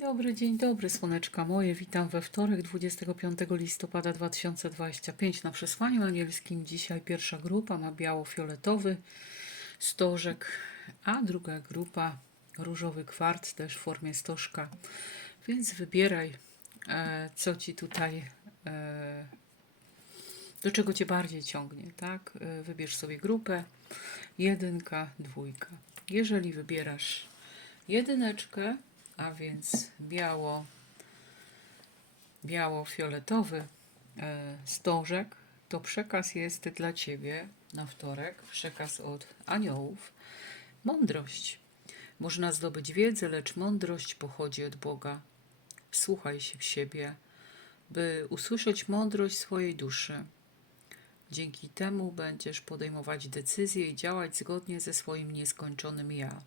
Dobry dzień dobry, słoneczka moje. Witam we wtorek, 25 listopada 2025 na przesłaniu anielskim. Dzisiaj pierwsza grupa ma biało-fioletowy stożek, a druga grupa różowy kwarc też w formie stożka. Więc wybieraj, e, co ci tutaj, e, do czego cię bardziej ciągnie, tak? E, wybierz sobie grupę, jedynka, dwójka. Jeżeli wybierasz jedyneczkę, a więc biało, biało-fioletowy e, stożek, to przekaz jest dla Ciebie na wtorek, przekaz od aniołów, mądrość. Można zdobyć wiedzę, lecz mądrość pochodzi od Boga. Wsłuchaj się w siebie, by usłyszeć mądrość swojej duszy. Dzięki temu będziesz podejmować decyzje i działać zgodnie ze swoim nieskończonym ja.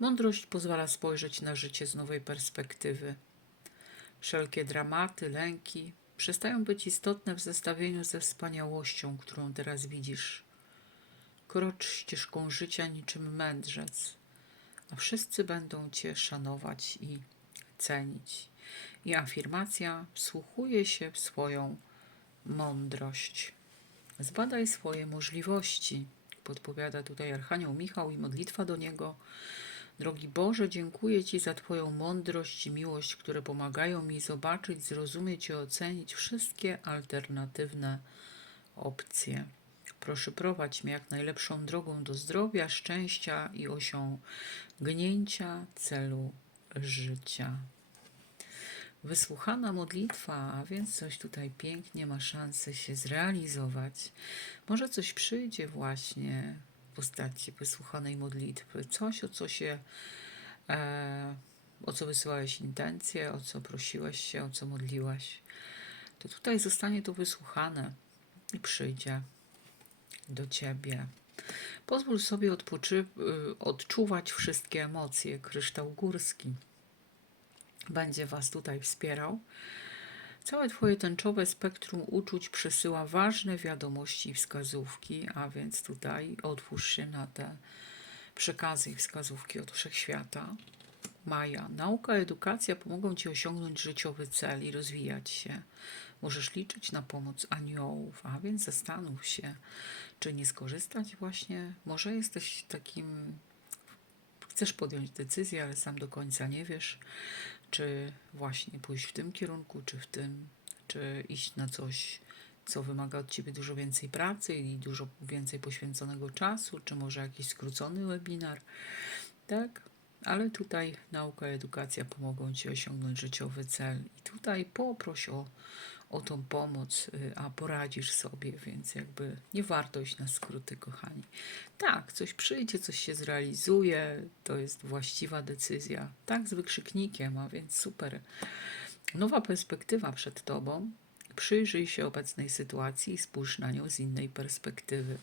Mądrość pozwala spojrzeć na życie z nowej perspektywy. Wszelkie dramaty, lęki przestają być istotne w zestawieniu ze wspaniałością, którą teraz widzisz. Krocz ścieżką życia niczym mędrzec, a wszyscy będą Cię szanować i cenić. I afirmacja wsłuchuje się w swoją mądrość. Zbadaj swoje możliwości. Podpowiada tutaj Archanioł Michał i modlitwa do niego. Drogi Boże, dziękuję Ci za Twoją mądrość i miłość, które pomagają mi zobaczyć, zrozumieć i ocenić wszystkie alternatywne opcje. Proszę prowadź mnie jak najlepszą drogą do zdrowia, szczęścia i osiągnięcia celu życia. Wysłuchana modlitwa, a więc coś tutaj pięknie ma szansę się zrealizować. Może coś przyjdzie właśnie w postaci wysłuchanej modlitwy, coś, o co się, e, o co wysyłałeś intencje, o co prosiłeś się, o co modliłaś. To tutaj zostanie to wysłuchane i przyjdzie do ciebie. Pozwól sobie odpoczy- y, odczuwać wszystkie emocje. Kryształ górski będzie Was tutaj wspierał. Całe Twoje tęczowe spektrum uczuć przesyła ważne wiadomości i wskazówki, a więc tutaj otwórz się na te przekazy i wskazówki od wszechświata. Maja, nauka, edukacja pomogą Ci osiągnąć życiowy cel i rozwijać się. Możesz liczyć na pomoc aniołów, a więc zastanów się, czy nie skorzystać właśnie. Może jesteś takim, chcesz podjąć decyzję, ale sam do końca nie wiesz, czy właśnie pójść w tym kierunku, czy w tym, czy iść na coś, co wymaga od Ciebie dużo więcej pracy i dużo więcej poświęconego czasu, czy może jakiś skrócony webinar, tak? Ale tutaj nauka i edukacja pomogą Ci osiągnąć życiowy cel. I tutaj poproś o, o tą pomoc, y, a poradzisz sobie, więc jakby nie warto iść na skróty, kochani. Tak, coś przyjdzie, coś się zrealizuje, to jest właściwa decyzja. Tak, z wykrzyknikiem, a więc super. Nowa perspektywa przed Tobą. Przyjrzyj się obecnej sytuacji i spójrz na nią z innej perspektywy.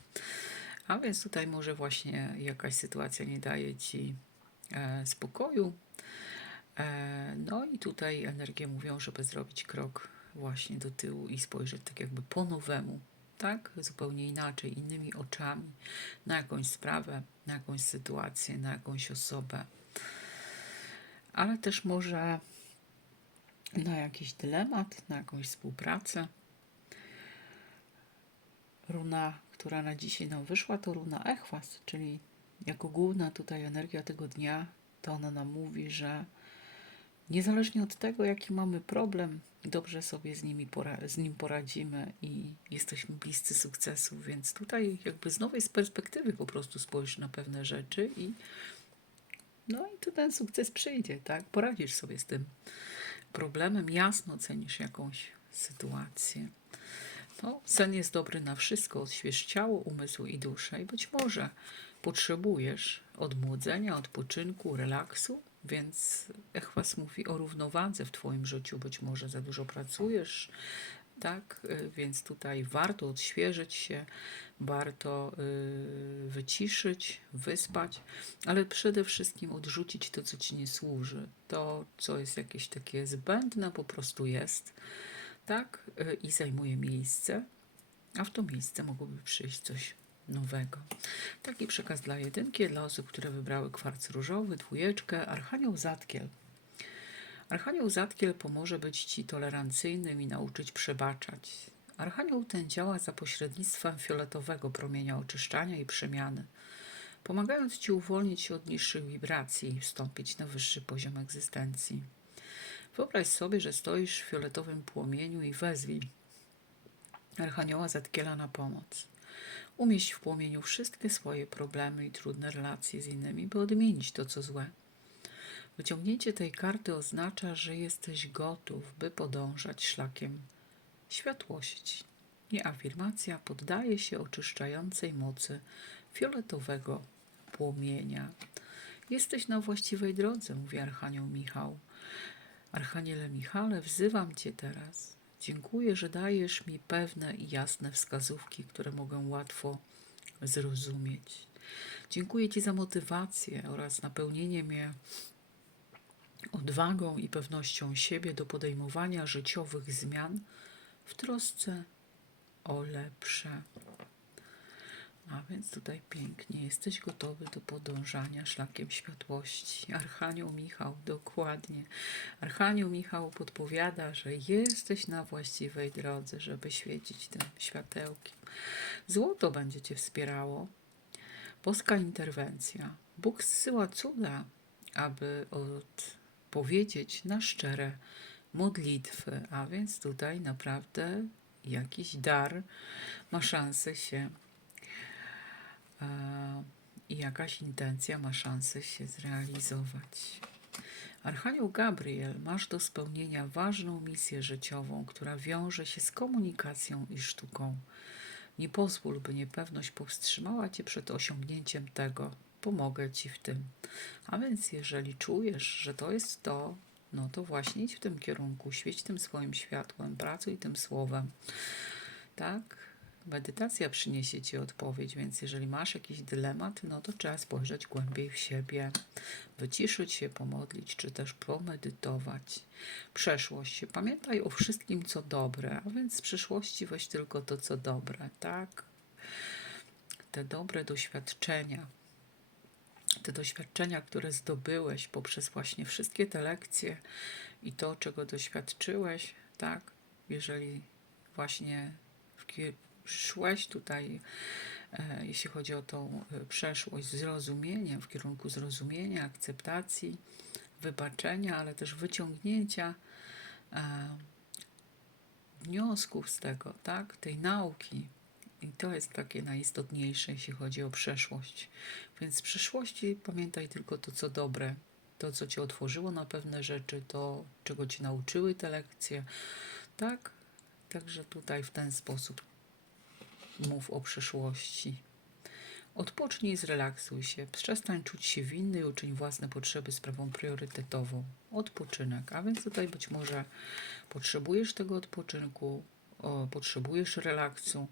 A więc tutaj może właśnie jakaś sytuacja nie daje Ci e, spokoju. E, no i tutaj energie mówią, żeby zrobić krok właśnie do tyłu i spojrzeć tak jakby po nowemu, tak? Zupełnie inaczej, innymi oczami na jakąś sprawę, na jakąś sytuację, na jakąś osobę. Ale też może na jakiś dylemat, na jakąś współpracę. Runa, która na dzisiaj nam wyszła, to runa Echwas, czyli jako główna tutaj energia tego dnia, to ona nam mówi, że niezależnie od tego, jaki mamy problem, dobrze sobie z, nimi pora- z nim poradzimy i jesteśmy bliscy sukcesu, więc tutaj jakby z nowej perspektywy po prostu spojrzysz na pewne rzeczy i no i tu ten sukces przyjdzie, tak? Poradzisz sobie z tym problemem, jasno ocenisz jakąś sytuację. No, sen jest dobry na wszystko, odśwież ciało, umysł i duszę i być może potrzebujesz odmłodzenia, odpoczynku, relaksu, więc Echwas mówi o równowadze w Twoim życiu. Być może za dużo pracujesz, tak? Y, Więc tutaj warto odświeżyć się, warto y, wyciszyć, wyspać, ale przede wszystkim odrzucić to, co Ci nie służy. To, co jest jakieś takie zbędne, po prostu jest, tak? Y, I zajmuje miejsce, a w to miejsce mogłoby przyjść coś nowego. Taki przekaz dla jedynki, dla osób, które wybrały kwarc różowy, dwójeczkę, Archanioł Zatkiel. Archanioł Zatkiel pomoże być Ci tolerancyjnym i nauczyć przebaczać. Archanioł ten działa za pośrednictwem fioletowego promienia oczyszczania i przemiany, pomagając Ci uwolnić się od niższych wibracji i wstąpić na wyższy poziom egzystencji. Wyobraź sobie, że stoisz w fioletowym płomieniu i wezwij Archanioła Zatkiela na pomoc. Umieść w płomieniu wszystkie swoje problemy i trudne relacje z innymi, by odmienić to, co złe. Wyciągnięcie tej karty oznacza, że jesteś gotów, by podążać szlakiem światłości. I afirmacja poddaje się oczyszczającej mocy fioletowego płomienia. Jesteś na właściwej drodze, mówi Archanioł Michał. Archaniele Michale, wzywam Cię teraz. Dziękuję, że dajesz mi pewne i jasne wskazówki, które mogę łatwo zrozumieć. Dziękuję Ci za motywację oraz napełnienie mnie odwagą i pewnością siebie do podejmowania życiowych zmian w trosce o lepsze. A więc tutaj pięknie. Jesteś gotowy do podążania szlakiem światłości. Archanioł Michał, dokładnie. Archanioł Michał podpowiada, że jesteś na właściwej drodze, żeby świecić tym światełkiem. Złoto będzie cię wspierało. Boska interwencja. Bóg zsyła cuda, aby odpowiedzieć na szczere modlitwy. A więc tutaj naprawdę jakiś dar ma szansę się i jakaś intencja ma szansę się zrealizować. Archanioł Gabriel, masz do spełnienia ważną misję życiową, która wiąże się z komunikacją i sztuką. Nie pozwól, by niepewność powstrzymała cię przed osiągnięciem tego. Pomogę ci w tym. A więc, jeżeli czujesz, że to jest to, no to właśnie idź w tym kierunku, świeć tym swoim światłem, pracuj tym słowem. Tak? Medytacja przyniesie ci odpowiedź, więc jeżeli masz jakiś dylemat, no to trzeba spojrzeć głębiej w siebie, wyciszyć się, pomodlić, czy też pomedytować. Przeszłość. Pamiętaj o wszystkim, co dobre, a więc z przyszłości weź tylko to, co dobre, tak? Te dobre doświadczenia, te doświadczenia, które zdobyłeś poprzez właśnie wszystkie te lekcje i to, czego doświadczyłeś, tak? Jeżeli właśnie w szłeś tutaj, e, jeśli chodzi o tą e, przeszłość, zrozumieniem, w kierunku zrozumienia, akceptacji, wybaczenia, ale też wyciągnięcia e, wniosków z tego, tak? Tej nauki. I to jest takie najistotniejsze, jeśli chodzi o przeszłość. Więc z przyszłości pamiętaj tylko to, co dobre, to, co cię otworzyło na pewne rzeczy, to, czego cię nauczyły te lekcje. Tak? Także tutaj w ten sposób mów o przyszłości. Odpocznij, zrelaksuj się, przestań czuć się winny i uczyń własne potrzeby sprawą priorytetową. Odpoczynek. A więc tutaj być może potrzebujesz tego odpoczynku, o, potrzebujesz relaksu,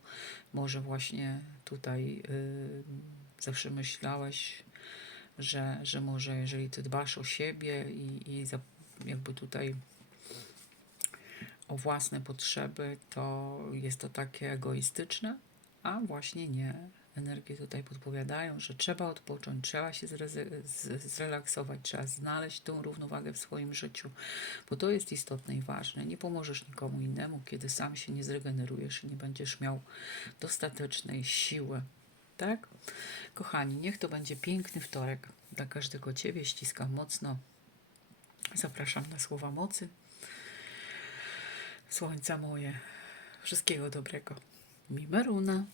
może właśnie tutaj y, zawsze myślałeś, że, że może jeżeli ty dbasz o siebie i, i za, jakby tutaj o własne potrzeby, to jest to takie egoistyczne, a właśnie nie. Energie tutaj podpowiadają, że trzeba odpocząć, trzeba się zrelaksować, trzeba znaleźć tą równowagę w swoim życiu, bo to jest istotne i ważne. Nie pomożesz nikomu innemu, kiedy sam się nie zregenerujesz i nie będziesz miał dostatecznej siły. Tak? Kochani, niech to będzie piękny wtorek dla każdego Ciebie. Ściskam mocno. Zapraszam na słowa mocy. Słońca moje. Wszystkiego dobrego. Мібаруна.